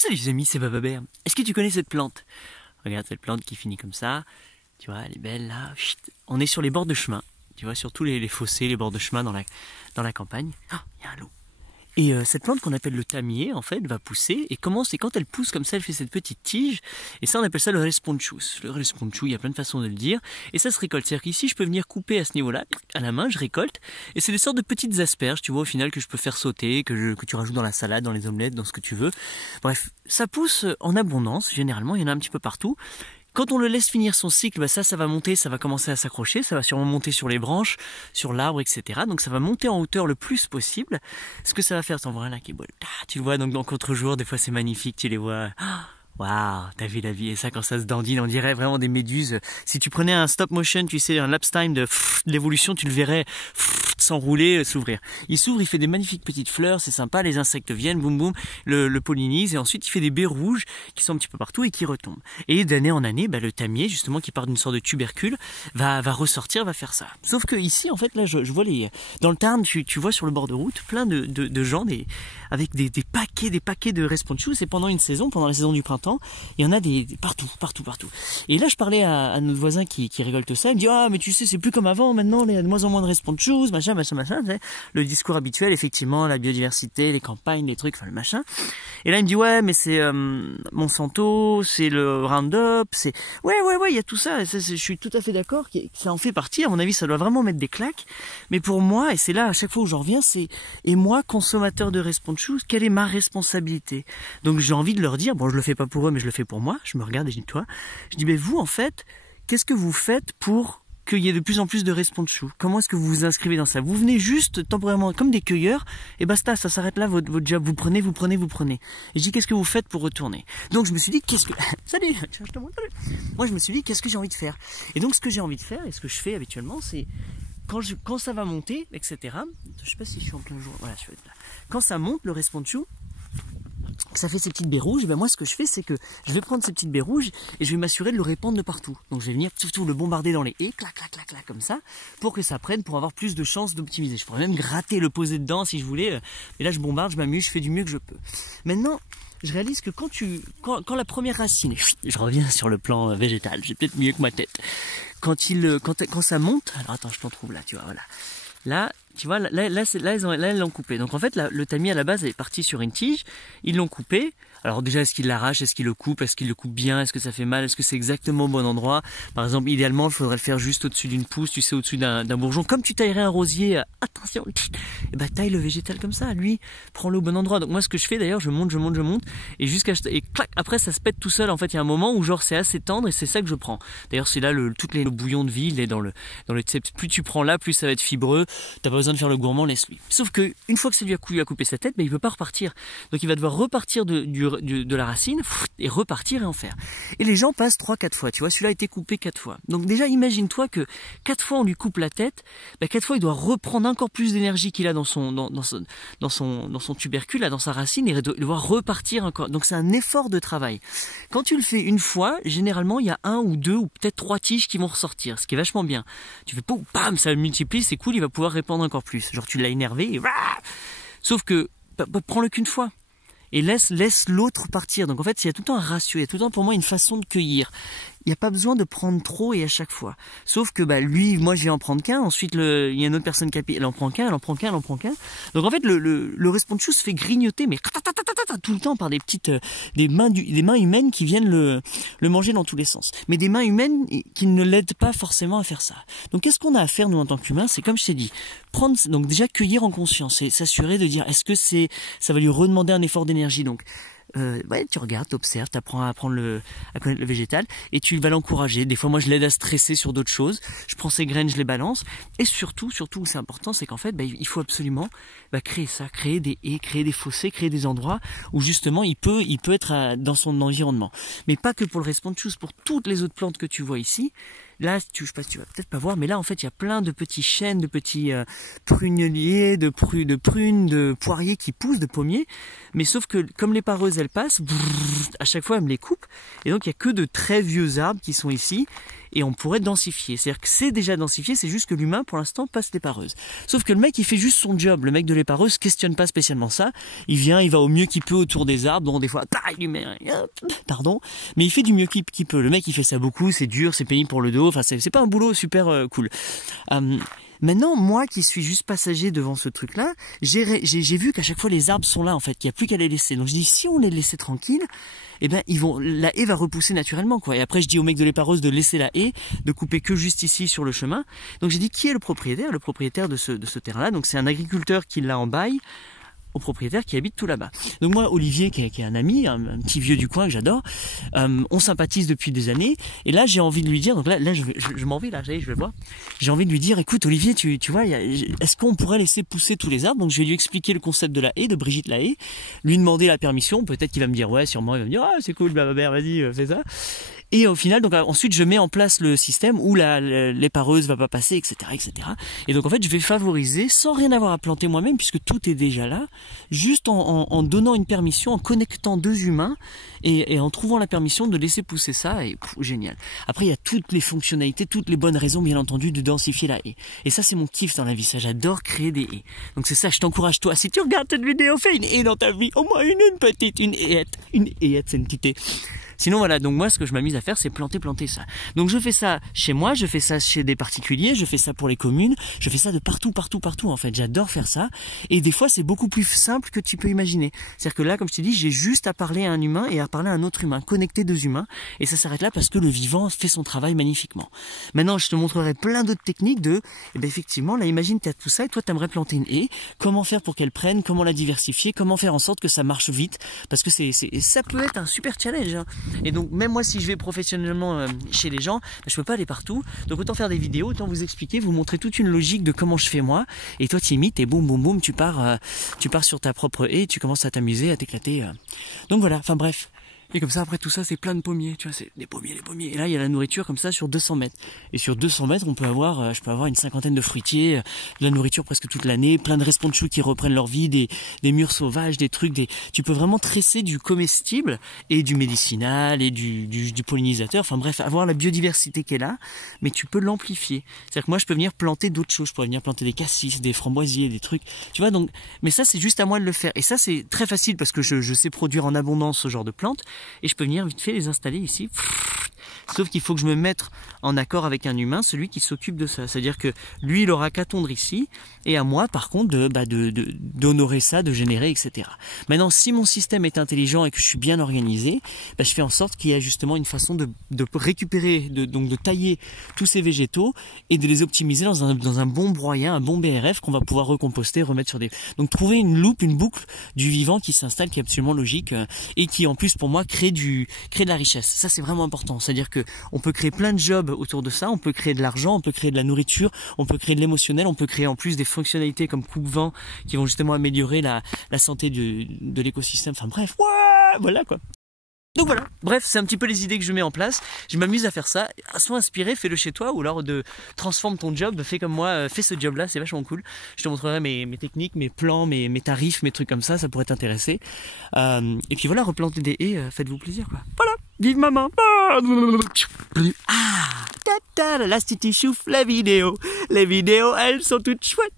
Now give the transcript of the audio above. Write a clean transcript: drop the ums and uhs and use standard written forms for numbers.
Salut les amis, c'est Bababert. Est-ce que tu connais cette plante? Regarde cette plante qui finit comme ça. Tu vois, elle est belle là. Chut. On est sur les bords de chemin. Tu vois, sur tous les fossés, les bords de chemin dans la campagne. Ah, il y a un loup. Et cette plante qu'on appelle le tamier, en fait, va pousser et commence. Et quand elle pousse comme ça, elle fait cette petite tige. Et ça, on appelle ça le responchus. Le responchus, il y a plein de façons de le dire. Et ça se récolte. C'est-à-dire qu'ici, je peux venir couper à ce niveau-là, à la main, je récolte. Et c'est des sortes de petites asperges, tu vois, au final, que je peux faire sauter, que tu rajoutes dans la salade, dans les omelettes, dans ce que tu veux. Bref, ça pousse en abondance, généralement. Il y en a un petit peu partout. Quand on le laisse finir son cycle, bah ça va monter, ça va commencer à s'accrocher, ça va sûrement monter sur les branches, sur l'arbre, etc. Donc ça va monter en hauteur le plus possible. Ce que ça va faire, t'en vois là qui boit. Tu le vois donc dans contre-jour, des fois c'est magnifique, tu les vois. Waouh, t'as vu la vie, et ça quand ça se dandine, on dirait vraiment des méduses. Si tu prenais un stop motion, tu sais, un lapse time de l'évolution, tu le verrais s'enrouler, s'ouvrir. Il s'ouvre, il fait des magnifiques petites fleurs, c'est sympa, les insectes viennent, boum boum, le pollinisent, et ensuite il fait des baies rouges qui sont un petit peu partout et qui retombent. Et d'année en année, le tamier, justement, qui part d'une sorte de tubercule, va ressortir, va faire ça. Sauf que ici, en fait, là, je vois dans le Tarn, tu vois sur le bord de route, plein de gens, avec des paquets de responchus, et pendant une saison, pendant la saison du printemps, il y en a des partout. Et là, je parlais à notre voisin qui récolte ça. Il me dit, ah, mais tu sais, c'est plus comme avant. Maintenant, il y a de moins en moins de responchus, machin. Le discours habituel, effectivement, la biodiversité, les campagnes, les trucs, enfin, le machin. Et là, il me dit, ouais, mais c'est Monsanto, c'est le Roundup, c'est... Ouais, il y a tout ça. Je suis tout à fait d'accord que ça en fait partie. À mon avis, ça doit vraiment mettre des claques. Mais pour moi, et c'est là, à chaque fois où j'en reviens, et moi, consommateur de responchus, quelle est ma responsabilité? Donc, j'ai envie de leur dire, bon, je le fais pas pour eux, mais je le fais pour moi. Je me regarde et je dis, toi, je dis, mais vous, en fait, qu'est-ce que vous faites pour qu'il y ait de plus en plus de responchus? Comment est-ce que vous vous inscrivez dans ça? Vous venez juste temporairement comme des cueilleurs et basta, ça s'arrête là, votre job. Vous prenez. Et je dis, qu'est-ce que vous faites pour retourner? Donc je me suis dit, salut, je te montre. Moi je me suis dit, qu'est-ce que j'ai envie de faire? Et donc ce que j'ai envie de faire, et ce que je fais habituellement, c'est quand ça va monter, etc. Je sais pas si je suis en plein jour. Voilà, je vais être là. Quand ça monte, le responchus, ça fait ces petites baies rouges, moi ce que je fais c'est que je vais prendre ces petites baies rouges et je vais m'assurer de le répandre de partout. Donc je vais venir tout le bombarder dans les haies, clac, comme ça, pour que ça prenne, pour avoir plus de chances d'optimiser. Je pourrais même gratter, le poser dedans si je voulais, mais là je bombarde, je m'amuse, je fais du mieux que je peux. Maintenant, je réalise que quand la première racine, je reviens sur le plan végétal, j'ai peut-être mieux que ma tête, quand ça monte, alors attends, je t'en trouve là, tu vois, voilà. Là, tu vois, là, ils l'ont coupé. Donc en fait, le tamier à la base est parti sur une tige. Ils l'ont coupé. Alors déjà, est-ce qu'ils l'arrachent? Est-ce qu'ils le coupent? Est-ce qu'ils le coupent bien? Est-ce que ça fait mal? Est-ce que c'est exactement au bon endroit? Par exemple, idéalement, il faudrait le faire juste au-dessus d'une pousse, tu sais, au-dessus d'un bourgeon. Comme tu taillerais un rosier, attention, et taille le végétal comme ça. Lui, prends-le au bon endroit. Donc moi, ce que je fais d'ailleurs, je monte, et et clac, après ça se pète tout seul. En fait, il y a un moment où genre c'est assez tendre et c'est ça que je prends. D'ailleurs, c'est là le bouillon de vie, il est dans le plus tu prends là, plus ça va être fibreux. T'as pas besoin de faire le gourmand, laisse-lui. Sauf que une fois que ça lui a coupé sa tête, il peut pas repartir. Donc il va devoir repartir de la racine et repartir et en faire. Et les gens passent 3-4 fois. Tu vois, celui-là a été coupé 4 fois. Donc déjà, imagine-toi que 4 fois on lui coupe la tête, 4 fois il doit reprendre encore plus d'énergie qu'il a dans son tubercule, là, dans sa racine, et devoir repartir encore. Donc c'est un effort de travail. Quand tu le fais une fois, généralement il y a 1 ou 2 ou peut-être 3 tiges qui vont ressortir, ce qui est vachement bien. Tu fais bam, ça le multiplie, c'est cool, il va pouvoir répandre encore plus. Genre tu l'as énervé, et sauf que prends-le qu'une fois. Et laisse l'autre partir. Donc en fait, il y a tout le temps un ratio, il y a tout le temps pour moi une façon de cueillir. Il n'y a pas besoin de prendre trop et à chaque fois. Sauf que lui, moi je vais en prendre qu'un, ensuite il y a une autre personne qui elle en prend qu'un. Donc en fait le responchus se fait grignoter, mais tout le temps par des mains humaines qui viennent le manger dans tous les sens. Mais des mains humaines qui ne l'aident pas forcément à faire ça. Donc qu'est-ce qu'on a à faire nous en tant qu'humains? C'est comme je t'ai dit, donc déjà cueillir en conscience et s'assurer de dire est-ce que ça va lui redemander un effort d'énergie. Donc tu regardes, t'observes, t'apprends à connaître le végétal et tu vas l'encourager. Des fois, moi, je l'aide à stresser sur d'autres choses. Je prends ses graines, je les balance. Et surtout, où c'est important, c'est qu'en fait, il faut absolument créer ça, créer des haies, créer des fossés, créer des endroits où justement il peut être dans son environnement. Mais pas que pour le responchus, pour toutes les autres plantes que tu vois ici. Là, je sais pas si tu vas peut-être pas voir, mais là, en fait, il y a plein de petits chênes, de petits pruneliers, de prunes, de poiriers qui poussent, de pommiers. Mais sauf que, comme les pareuses, elles passent, à chaque fois, elles me les coupent. Et donc, il y a que de très vieux arbres qui sont ici. et on pourrait densifier. C'est-à-dire que c'est déjà densifié, c'est juste que l'humain pour l'instant passe l'épareuse. Sauf que le mec il fait juste son job, le mec de l'épareuse questionne pas spécialement ça, il vient, il va au mieux qu'il peut autour des arbres, bon des fois, il lui met pardon, mais il fait du mieux qu'il peut. Le mec il fait ça beaucoup, c'est dur, c'est pénible pour le dos, enfin c'est pas un boulot super cool. Maintenant, moi qui suis juste passager devant ce truc-là, j'ai vu qu'à chaque fois les arbres sont là en fait, qu'il n'y a plus qu'à les laisser. Donc je dis si on les laissait tranquilles, eh ben la haie va repousser naturellement quoi. Et après je dis au mec de l'épareuse de laisser la haie, de couper que juste ici sur le chemin. Donc j'ai dit qui est le propriétaire? Le propriétaire de ce terrain-là. Donc c'est un agriculteur qui l'a en bail au propriétaire qui habite tout là-bas. Donc moi, Olivier, qui est un ami, un petit vieux du coin que j'adore, on sympathise depuis des années, et là j'ai envie de lui dire, donc là je m'en vais là, je vais voir, j'ai envie de lui dire, écoute Olivier, tu vois, est-ce qu'on pourrait laisser pousser tous les arbres? Donc je vais lui expliquer le concept de la haie, de Brigitte la haie, lui demander la permission, peut-être qu'il va me dire ouais, sûrement, il va me dire ah c'est cool, blablabla, vas-y, fais ça. Et au final, donc ensuite je mets en place le système où l'épareuse va pas passer, etc., etc. Et donc en fait je vais favoriser, sans rien avoir à planter moi-même, puisque tout est déjà là, juste en donnant une permission, en connectant deux humains et en trouvant la permission de laisser pousser ça, et génial. Après il y a toutes les fonctionnalités, toutes les bonnes raisons bien entendu de densifier la haie. Et ça c'est mon kiff dans la vie, ça j'adore créer des haies. Donc c'est ça, je t'encourage toi, si tu regardes cette vidéo, fais une haie dans ta vie, au moins une petite, une haie, c'est une petite haie. Sinon voilà, donc moi ce que je m'amuse à faire c'est planter ça. Donc je fais ça chez moi, je fais ça chez des particuliers, je fais ça pour les communes, je fais ça de partout en fait, j'adore faire ça. Et des fois c'est beaucoup plus simple que tu peux imaginer. C'est-à-dire que là comme je t'ai dit, j'ai juste à parler à un humain et à parler à un autre humain, connecter deux humains, et ça s'arrête là parce que le vivant fait son travail magnifiquement. Maintenant je te montrerai plein d'autres techniques de, eh ben effectivement là imagine tu as tout ça et toi tu aimerais planter une haie, comment faire pour qu'elle prenne, comment la diversifier, comment faire en sorte que ça marche vite, parce que ça peut être un super challenge hein. Et donc même moi si je vais professionnellement chez les gens, je peux pas aller partout, donc autant faire des vidéos, autant vous expliquer, vous montrer toute une logique de comment je fais moi, et toi tu imites et boum boum boum tu pars sur ta propre haie, tu commences à t'amuser, à t'éclater. Donc voilà, enfin bref. Et comme ça, après tout ça, c'est plein de pommiers, tu vois, c'est les pommiers. Et là, il y a la nourriture comme ça sur 200 mètres. Et sur 200 mètres, je peux avoir une cinquantaine de fruitiers, de la nourriture presque toute l'année, plein de responschoux qui reprennent leur vie, des murs sauvages, des trucs, tu peux vraiment tresser du comestible et du médicinal et du pollinisateur. Enfin bref, avoir la biodiversité qui est là, mais tu peux l'amplifier. C'est-à-dire que moi, je peux venir planter d'autres choses. Je pourrais venir planter des cassis, des framboisiers, des trucs. Tu vois, donc, mais ça, c'est juste à moi de le faire. Et ça, c'est très facile parce que je sais produire en abondance ce genre de plantes. Et je peux venir vite fait les installer ici. Sauf qu'il faut que je me mette en accord avec un humain, celui qui s'occupe de ça. C'est-à-dire que lui, il aura qu'à tondre ici, et à moi, par contre, d'honorer ça, de générer, etc. Maintenant, si mon système est intelligent et que je suis bien organisé, je fais en sorte qu'il y a justement une façon de récupérer, de tailler tous ces végétaux et de les optimiser dans un bon broyat, un bon BRF qu'on va pouvoir recomposter, remettre sur des... Donc trouver une loupe, une boucle du vivant qui s'installe, qui est absolument logique et qui en plus pour moi crée de la richesse. Ça c'est vraiment important. C'est-à-dire que on peut créer plein de jobs autour de ça, on peut créer de l'argent, on peut créer de la nourriture, on peut créer de l'émotionnel, on peut créer en plus des fonctionnalités comme coupe-vent qui vont justement améliorer la santé de l'écosystème. Enfin bref, ouais, voilà quoi. Donc voilà, bref, c'est un petit peu les idées que je mets en place. Je m'amuse à faire ça. Sois inspiré, fais-le chez toi, ou alors transforme ton job, fais comme moi, fais ce job-là, c'est vachement cool. Je te montrerai mes techniques, mes plans, mes tarifs, mes trucs comme ça pourrait t'intéresser. Et puis voilà, replanter des haies, faites-vous plaisir quoi. Voilà, vive maman. Là si tu chouffes la vidéo, les vidéos elles sont toutes chouettes.